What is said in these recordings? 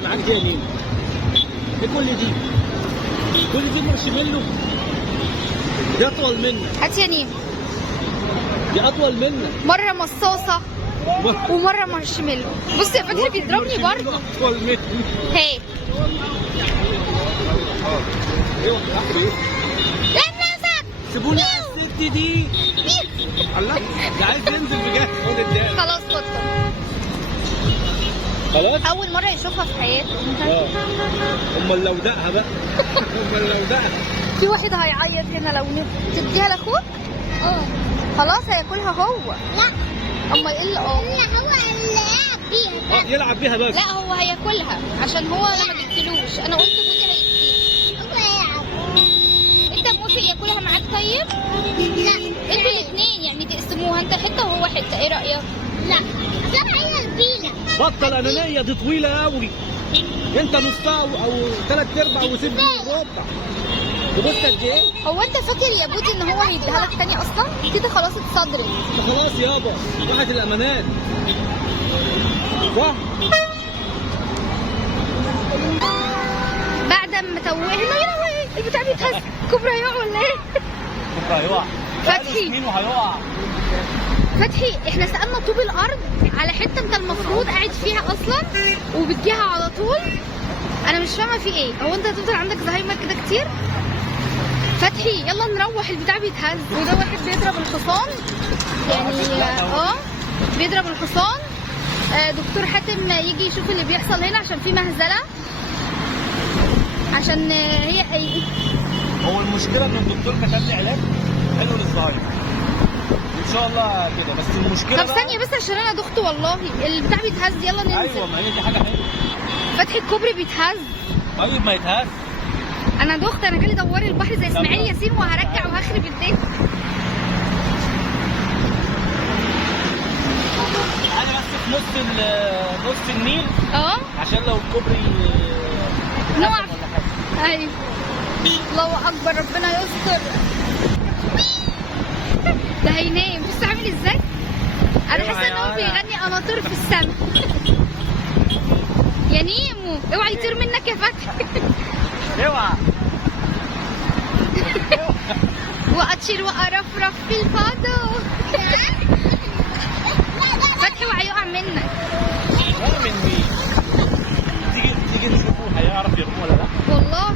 معاك دي يا نينا؟ ايه كل دي؟ كل دي مارشميلو؟ دي اطول منك. هات يا نيم. دي اطول منك. مره مصاصه ومره مارشميلو. بص يا فتحي بيضربني برضه. اطول منك. هي ايوه ايه؟ لنسك. سيبوني على الست دي. الله ده عايز ينزل بجد. خد الدقيقة. خلاص خد. خلاص؟ اول مره يشوفها في حياته. امال لو دقها بقى. امال لو دقها. في واحد هيعيط هنا لو تديها لاخوك. خلاص هياكلها هو. لا امال ايه اللي لا هو اللي يلعب بيها. يلعب بيها بس. لا هو هياكلها عشان هو انا ما جبتلوش. انا قلت بودي هيديها. هو هيلعب. انت موافق ياكلها معاك طيب؟ لا انتوا الاثنين يعني تقسموها، انت حته وهو حته، ايه رايك؟ لا عشان هي البيله. بطل انانيه دي طويله قوي. انت نصها او ثلاث ارباع وسيبني ربع. تبص قد ايه؟ هو انت فاكر يا بودي ان هو هيديها لك تاني اصلا؟ كده خلاص اتصدرت. خلاص يابا راحت الامانات. صح؟ بعد ما توهنا يا لهوي البتاع بيتهز. كبرى هيقع ولا ايه؟ بكره هيقع. فتحي مين وهيقع؟ فتحي احنا سألنا طوب الارض على حته انت المفروض قاعد فيها اصلا وبتجيها على طول. انا مش فاهمه في ايه. هو انت هتفضل عندك زهايمر كده كتير؟ فتحي يلا نروح البتاع بيتهز. وده واحد بيضرب الحصان يعني بيضرب الحصان. دكتور حاتم يجي يشوف اللي بيحصل هنا عشان في مهزله. عشان هي هو المشكله ان الدكتور كتب لي علاج حلو للزهايمر ان شاء الله كده، بس المشكله طب ثانيه بس عشان انا دخت والله البتاع بيتهز. يلا ننزل. ايوه ما هي دي حاجه حلوه. فتحي الكوبري بيتهز. طيب ما يتهز. انا دخت. انا جالي دواري البحر زي اسماعيل ياسين وهرجع وهخرب الدنيا. انا بس في نص النيل عشان لو الكوبري نقع. ايوه الله اكبر ربنا يستر. ده هينام. بص عامل ازاي. انا حاسه ان هو بيغني قناطر في السما. يا نيمو اوعى يطير منك يا فتحي. اوعى. واطير وارفرف في الفضاء. فتحي وهيقع منك. ولا من مين؟ تيجي نشوفه هيعرف يرمي ولا لا؟ والله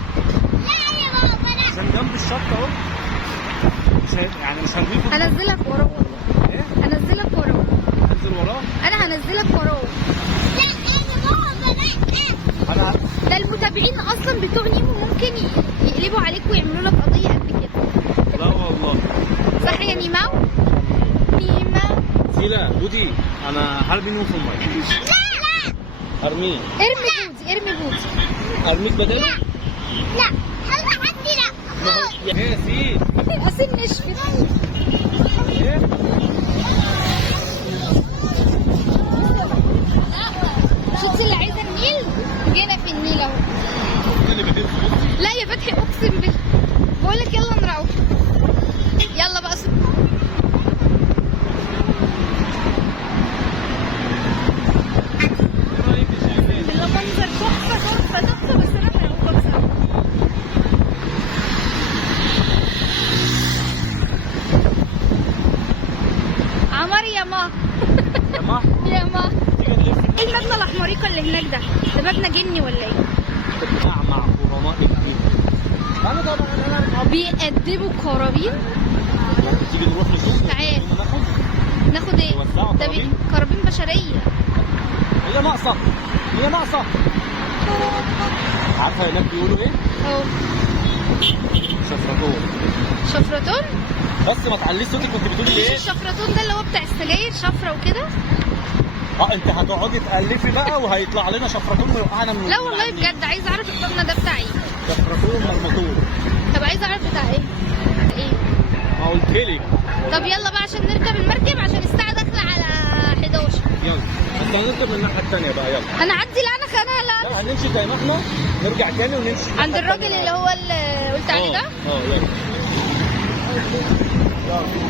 لا يا بابا لا. عشان جنب الشط اهو. مش هنرميه. هنزلك وراه والله. ايه؟ هنزلك وراه. هنزل وراه؟ انا هنزلك وراه. لا يا بابا لا. انا ده المتابعين اصلا بتوع نيمو ممكن يقلبوا عليك ويعملوا لك قضيه قد كده. لا والله. صح يا نيماو؟ نيماو سيلا بودي انا هرمي نوم في الميه. لا ارميه. ارمي بودي ارمي بودي. ارميك بداله؟ لا هلا عندي لا. يا سيد اصل نشفت. ايه؟ مش انت اللي عايزه النيل؟ جينا في النيل اهو. اللي بديله لا يا فتحي اقسم بالله. بقول لك يلا نروح. يلا بقى المنظر تحفه تحفه تحفه. بس انا هقوم بصراحه. عمر يا ما. يا ما يا ما تيجي نلف. ايه المبنى الاحمريكا اللي هناك ده؟ ده مبنى جني ولا ايه؟ مع قرناء كتير. انا طبعا بيقدموا قرابين. تيجي نروح نشوف. تعال ناخد ايه؟ يوزعوا ده قرابين؟ قرابين بشريه. هي ناقصه. هي ناقصه. عارفه هناك بيقولوا ايه؟ اهو شفرتون. شفرتون. بس ما تعليش صوتك كنت بتقولي مش ايه؟ الشفرتون ده اللي هو بتاع السجاير شفره وكده؟ انت هتقعدي تألفي بقى وهيطلع لنا شفرتون ويوقعنا من. لا والله بجد عايزه اعرف المبنى ده بتاع ايه. شفرتون مرمطون. طب عايزه اعرف بتاع ايه؟ ما قلت لك. طب يلا بقى عشان نركب المركب عشان الساعه داخله على 11. يلا بس هنركب من الناحيه الثانيه بقى. يلا هنعدي لعنخ انا لا. لا هنمشي زي ما احنا. نرجع تاني ونمشي عند الراجل اللي هو اللي قلت عليه ده. يلا. يلا